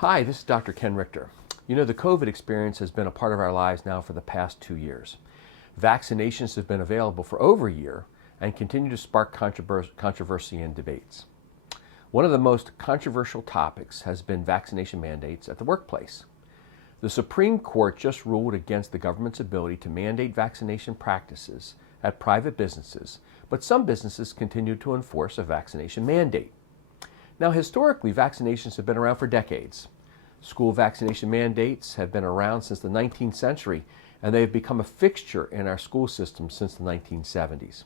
Hi, this is Dr. Ken Richter. You know, the COVID experience has been a part of our lives now for the past 2 years. Vaccinations have been available for over a year and continue to spark controversy and debates. One of the most controversial topics has been vaccination mandates at the workplace. The Supreme Court just ruled against the government's ability to mandate vaccination practices at private businesses, but some businesses continue to enforce a vaccination mandate. Now, historically, vaccinations have been around for decades. School vaccination mandates have been around since the 19th century, and they have become a fixture in our school system since the 1970s.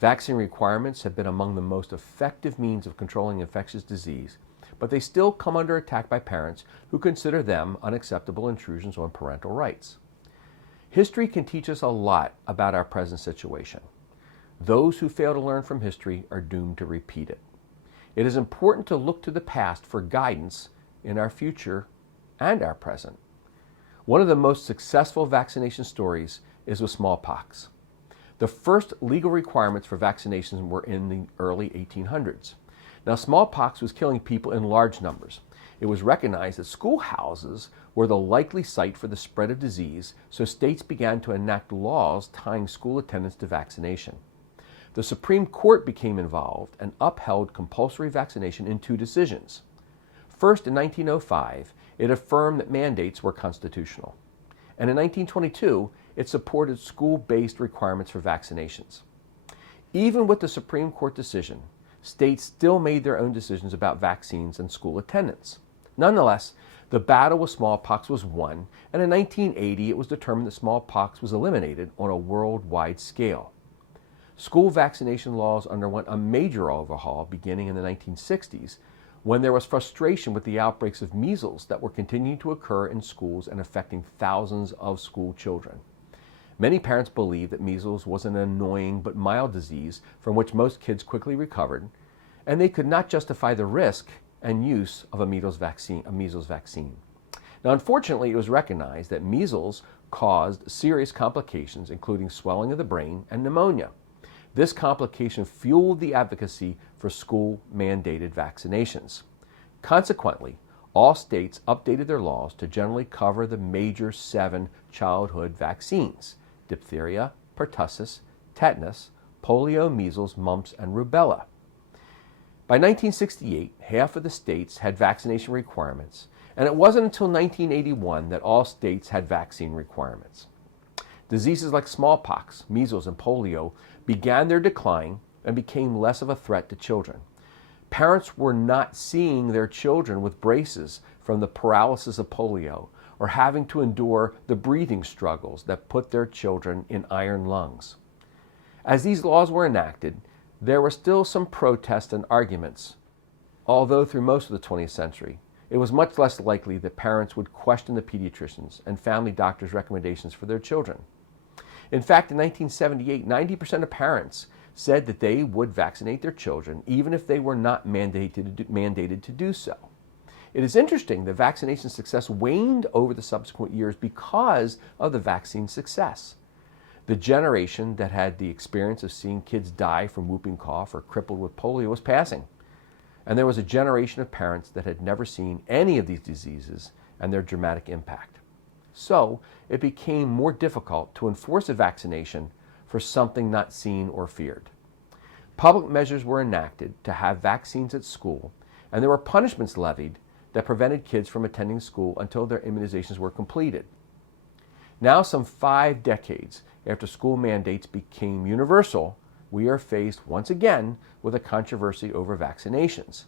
Vaccine requirements have been among the most effective means of controlling infectious disease, but they still come under attack by parents who consider them unacceptable intrusions on parental rights. History can teach us a lot about our present situation. Those who fail to learn from history are doomed to repeat it. It is important to look to the past for guidance in our future and our present. One of the most successful vaccination stories is with smallpox. The first legal requirements for vaccinations were in the early 1800s. Now, smallpox was killing people in large numbers. It was recognized that schoolhouses were the likely site for the spread of disease, so states began to enact laws tying school attendance to vaccination. The Supreme Court became involved and upheld compulsory vaccination in 2 decisions. First, in 1905, it affirmed that mandates were constitutional. And in 1922, it supported school-based requirements for vaccinations. Even with the Supreme Court decision, states still made their own decisions about vaccines and school attendance. Nonetheless, the battle with smallpox was won, and in 1980, it was determined that smallpox was eliminated on a worldwide scale. School vaccination laws underwent a major overhaul beginning in the 1960s when there was frustration with the outbreaks of measles that were continuing to occur in schools and affecting thousands of school children. Many parents believed that measles was an annoying but mild disease from which most kids quickly recovered, and they could not justify the risk and use of a measles vaccine. Now, unfortunately, it was recognized that measles caused serious complications, including swelling of the brain and pneumonia. This complication fueled the advocacy for school-mandated vaccinations. Consequently, all states updated their laws to generally cover the major 7 childhood vaccines: diphtheria, pertussis, tetanus, polio, measles, mumps, and rubella. By 1968, half of the states had vaccination requirements, and it wasn't until 1981 that all states had vaccine requirements. Diseases like smallpox, measles, and polio began their decline and became less of a threat to children. Parents were not seeing their children with braces from the paralysis of polio or having to endure the breathing struggles that put their children in iron lungs. As these laws were enacted, there were still some protests and arguments, although through most of the 20th century, it was much less likely that parents would question the pediatricians and family doctors' recommendations for their children. In fact, in 1978, 90% of parents said that they would vaccinate their children even if they were not mandated to do so. It is interesting that vaccination success waned over the subsequent years because of the vaccine success. The generation that had the experience of seeing kids die from whooping cough or crippled with polio was passing. And there was a generation of parents that had never seen any of these diseases and their dramatic impact. So it became more difficult to enforce a vaccination for something not seen or feared. Public measures were enacted to have vaccines at school, and there were punishments levied that prevented kids from attending school until their immunizations were completed. Now, some 5 decades after school mandates became universal, we are faced once again with a controversy over vaccinations.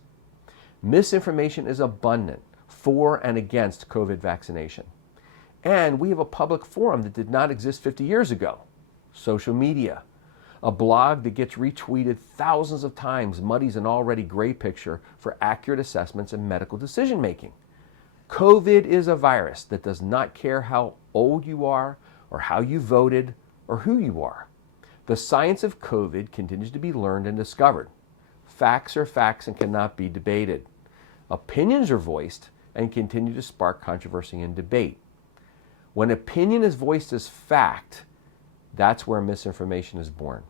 Misinformation is abundant for and against COVID vaccination. And we have a public forum that did not exist 50 years ago: social media. A blog that gets retweeted thousands of times muddies an already gray picture for accurate assessments and medical decision making. COVID is a virus that does not care how old you are or how you voted or who you are. The science of COVID continues to be learned and discovered. Facts are facts and cannot be debated. Opinions are voiced and continue to spark controversy and debate. When opinion is voiced as fact, that's where misinformation is born.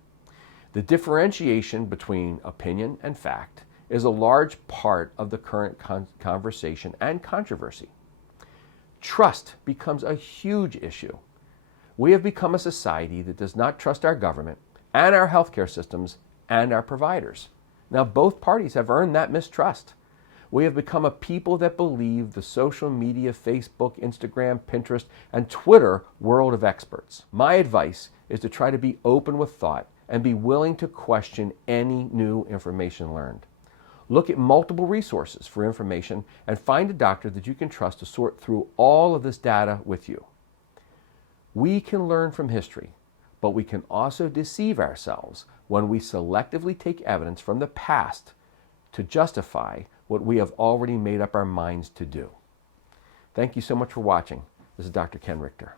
The differentiation between opinion and fact is a large part of the current conversation and controversy. Trust becomes a huge issue. We have become a society that does not trust our government and our healthcare systems and our providers. Now, both parties have earned that mistrust. We have become a people that believe the social media, Facebook, Instagram, Pinterest, and Twitter world of experts. My advice is to try to be open with thought and be willing to question any new information learned. Look at multiple resources for information and find a doctor that you can trust to sort through all of this data with you. We can learn from history, but we can also deceive ourselves when we selectively take evidence from the past to justify what we have already made up our minds to do. Thank you so much for watching. This is Dr. Ken Richter.